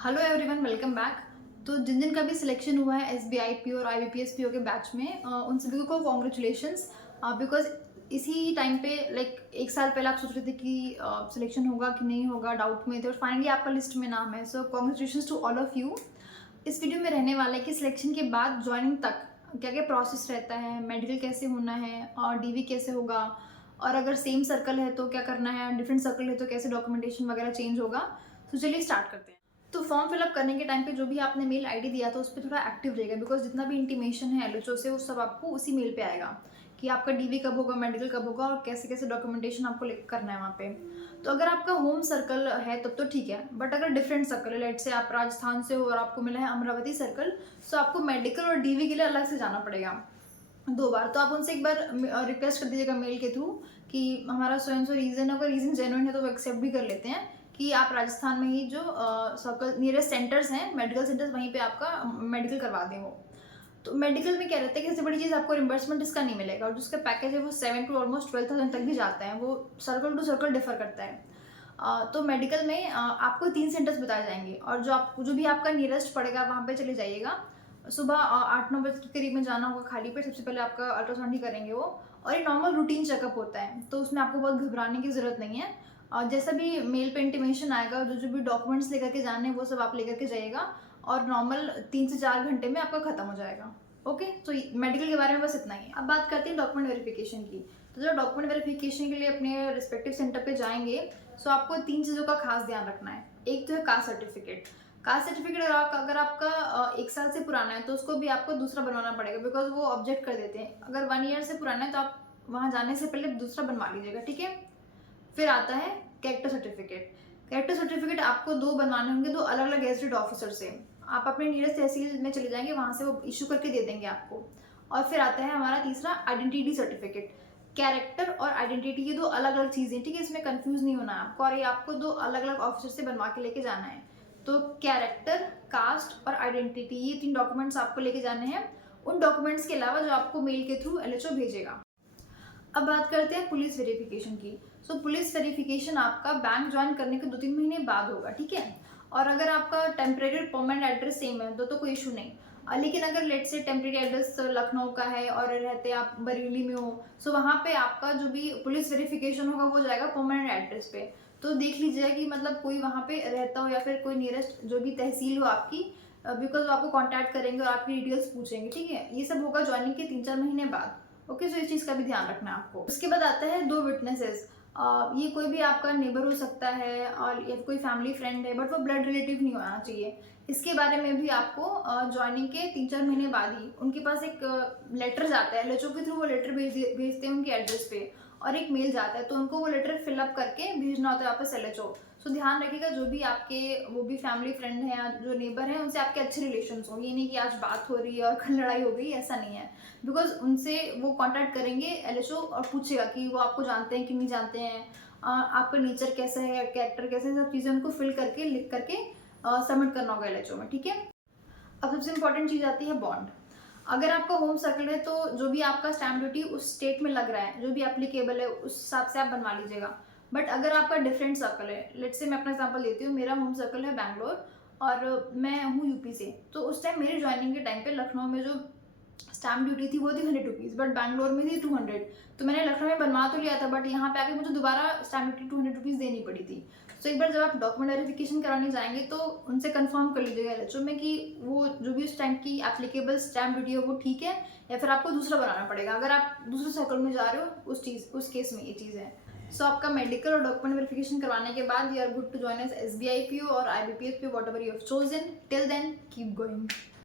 Hello everyone, welcome back. तो जिन जिन का भी सिलेक्शन हुआ है एसबीआई पीओ और आईबीपीएस पीओ के बैच में, उन सभी को कॉन्ग्रेचुलेशंस। बिकॉज इसी टाइम पे लाइक एक साल पहले आप सोच रहे थे कि सिलेक्शन होगा कि नहीं होगा, डाउट में थे और फाइनली आपका लिस्ट में नाम है। So congratulations to all of you. इस वीडियो में रहने वाला है कि सिलेक्शन के बाद ज्वाइनिंग तक क्या क्या प्रोसेस रहता है, मेडिकल कैसे होना है और डीवी कैसे होगा, और अगर सेम सर्कल है तो क्या करना है, डिफरेंट सर्कल है तो कैसे डॉक्यूमेंटेशन वगैरह चेंज होगा। तो चलिए स्टार्ट करते हैं। तो फॉर्म फिलअप करने के टाइम पे जो भी आपने मेल आईडी दिया था उस पर थोड़ा एक्टिव रहेगा, बिकॉज जितना भी इंटीमेशन है एलएचओ से वो सब आपको उसी मेल पे आएगा कि आपका डीवी कब होगा, मेडिकल कब होगा और कैसे कैसे डॉक्यूमेंटेशन आपको करना है वहाँ पे। तो अगर आपका होम सर्कल है तब तो ठीक है, बट अगर डिफरेंट सर्कल है, लेट से आप राजस्थान से हो और आपको मिला है अमरावती सर्कल, तो आपको मेडिकल और डीवी के लिए अलग से जाना पड़ेगा 2 बार। तो आप उनसे एक बार रिक्वेस्ट कर दीजिएगा मेल के थ्रू कि हमारा सो एंड सो रीज़न है, अगर रीज़न जेन्युइन है तो वो एक्सेप्ट भी कर लेते हैं कि आप राजस्थान में ही जो सर्कल नियरेस्ट सेंटर्स हैं, मेडिकल सेंटर्स, वहीं पे आपका मेडिकल करवा दें वो। तो मेडिकल में क्या रहता है कि सबसे बड़ी चीज़ आपको रिम्बर्समेंट इसका नहीं मिलेगा, और जो उसका पैकेज है वो 7 to ऑलमोस्ट 12,000 तक भी जाता है। वो सर्कल टू सर्कल डिफर करता है। तो मेडिकल में आपको 3 सेंटर्स बताए जाएंगे, और जो भी आपका नियरेस्ट पड़ेगा वहाँ पे चले जाइएगा। सुबह 8-9 बजे के करीब में जाना होगा खाली पेट। सबसे पहले आपका अल्ट्रासाउंड ही करेंगे वो, और एक नॉर्मल रूटीन चेकअप होता है, तो उसमें आपको बहुत घबराने की ज़रूरत नहीं है। जैसा भी मेल पे इंटीमेशन आएगा, जो जो भी डॉक्यूमेंट्स लेकर के जाने हैं वो सब आप लेकर के जाइएगा, और नॉर्मल 3 से 4 घंटे में आपका खत्म हो जाएगा। ओके, तो मेडिकल के बारे में बस इतना ही। अब बात करते हैं डॉक्यूमेंट वेरिफिकेशन की। तो जो डॉक्यूमेंट वेरिफिकेशन के लिए अपने रिस्पेक्टिव सेंटर पे जाएंगे, सो आपको 3 चीज़ों का खास ध्यान रखना है। एक तो है कास्ट सर्टिफिकेट। कास्ट सर्टिफिकेट अगर आपका 1 साल से पुराना है तो उसको भी आपको दूसरा बनवाना पड़ेगा, बिकॉज वो ऑब्जेक्ट कर देते हैं। अगर 1 ईयर से पुराना है तो आप वहाँ जाने से पहले दूसरा बनवा लीजिएगा, ठीक है। फिर आता है कैरेक्टर सर्टिफिकेट। कैरेक्टर सर्टिफिकेट आपको 2 बनवाने होंगे, 2 अलग अलग गेजेटेड ऑफिसर से। आप अपने नियरेस्ट तहसील में चले जाएंगे, वहाँ से वो इशू करके दे देंगे आपको। और फिर आता है हमारा तीसरा आइडेंटिटी सर्टिफिकेट। कैरेक्टर और आइडेंटिटी ये 2 अलग अलग चीज़ें, ठीक है, इसमें कंफ्यूज नहीं होना है आपको, और ये आपको 2 अलग अलग ऑफिसर से बनवा के लेके जाना है। तो कैरेक्टर, कास्ट और आइडेंटिटी, ये 3 डॉक्यूमेंट्स आपको लेके जाने हैं, उन डॉक्यूमेंट्स के अलावा जो आपको मेल के थ्रू एलएचओ भेजेगा। अब बात करते हैं पुलिस वेरिफिकेशन की। सो पुलिस वेरिफिकेशन आपका बैंक ज्वाइन करने के 2-3 महीने बाद होगा, ठीक है। और अगर आपका टेम्परेरी और परमानेंट एड्रेस सेम है तो कोई इशू नहीं। लेकिन अगर लेट से टेम्परेरी एड्रेस लखनऊ का है और रहते आप बरेली में हो, सो वहाँ पे आपका जो भी पुलिस वेरिफिकेशन होगा वो जाएगा परमानेंट एड्रेस पे। तो देख लीजिएगा कि मतलब कोई वहाँ पे रहता हो या फिर कोई नियरेस्ट जो भी तहसील हो आपकी, बिकॉज वो आपको कॉन्टैक्ट करेंगे और आपकी डिटेल्स पूछेंगे, ठीक है। ये सब होगा ज्वाइनिंग के 3-4 महीने बाद। ओके, सो इस चीज़ का भी ध्यान रखना है आपको। उसके बाद आता है 2 विटनेसेस। ये कोई भी आपका नेबर हो सकता है और या कोई फैमिली फ्रेंड है, बट वो ब्लड रिलेटिव नहीं होना चाहिए। इसके बारे में भी आपको ज्वाइनिंग के 3-4 महीने बाद ही उनके पास एक लेटर जाता है एलएचओ के थ्रू, वो लेटर भेजते हैं उनके एड्रेस पे, और एक मेल जाता है, तो उनको वो लेटर फिलअप करके भेजना होता है वापस एलएचओ। सो ध्यान रखिएगा, जो भी आपके वो भी फैमिली फ्रेंड हैं या जो नेबर हैं, उनसे आपके अच्छे रिलेशन हो। ये नहीं कि आज बात हो रही है और कल लड़ाई हो गई, ऐसा नहीं है। बिकॉज उनसे वो कांटेक्ट करेंगे एलएचओ और पूछेगा कि वो आपको जानते हैं कि नहीं जानते हैं, आपका नेचर कैसा है, कैरेक्टर कैसा है, सब चीज़ें उनको फिल करके लिख करके सबमिट करना होगा एलएचओ में, ठीक है। अब सबसे इंपॉर्टेंट चीज़ आती है बॉन्ड। अगर आपका होम सर्कल है तो जो भी आपका स्टैम्प ड्यूटी उस स्टेट में लग रहा है, जो भी एप्लीकेबल है उस हिसाब से आप बनवा लीजिएगा। बट अगर आपका डिफरेंट सर्कल है, लेट्स से मैं अपना एग्जांपल देती हूँ, मेरा होम सर्कल है बैंगलोर और मैं हूँ यूपी से, तो उस टाइम मेरी ज्वाइनिंग के टाइम पे लखनऊ में जो स्टैम्प ड्यूटी थी वो थी 100 रुपीज़, बट बैंगलोर में थी 200। तो मैंने लखनऊ में बनवा तो लिया था, बट यहाँ पे आके मुझे दोबारा स्टैम्प ड्यूटी 200 रुपीज़ देनी पड़ी थी। तो एक बार जब आप डॉक्यूमेंट वेरिफिकेशन कराने जाएंगे तो उनसे कंफर्म कर लीजिएगा एलएचओ में कि वो जो भी उस टाइम की एप्लीकेबल स्टैम्प ड्यूटी है वो ठीक है, या फिर आपको दूसरा बनाना पड़ेगा अगर आप दूसरे सर्कल में जा रहे हो। उस केस में ये चीज़ है। सो आपका मेडिकल और डॉक्यूमेंट वेरिफिकेशन करवाने के बाद you are good to join as SBI PO और IBPS PO, whatever you have chosen. Till then keep going.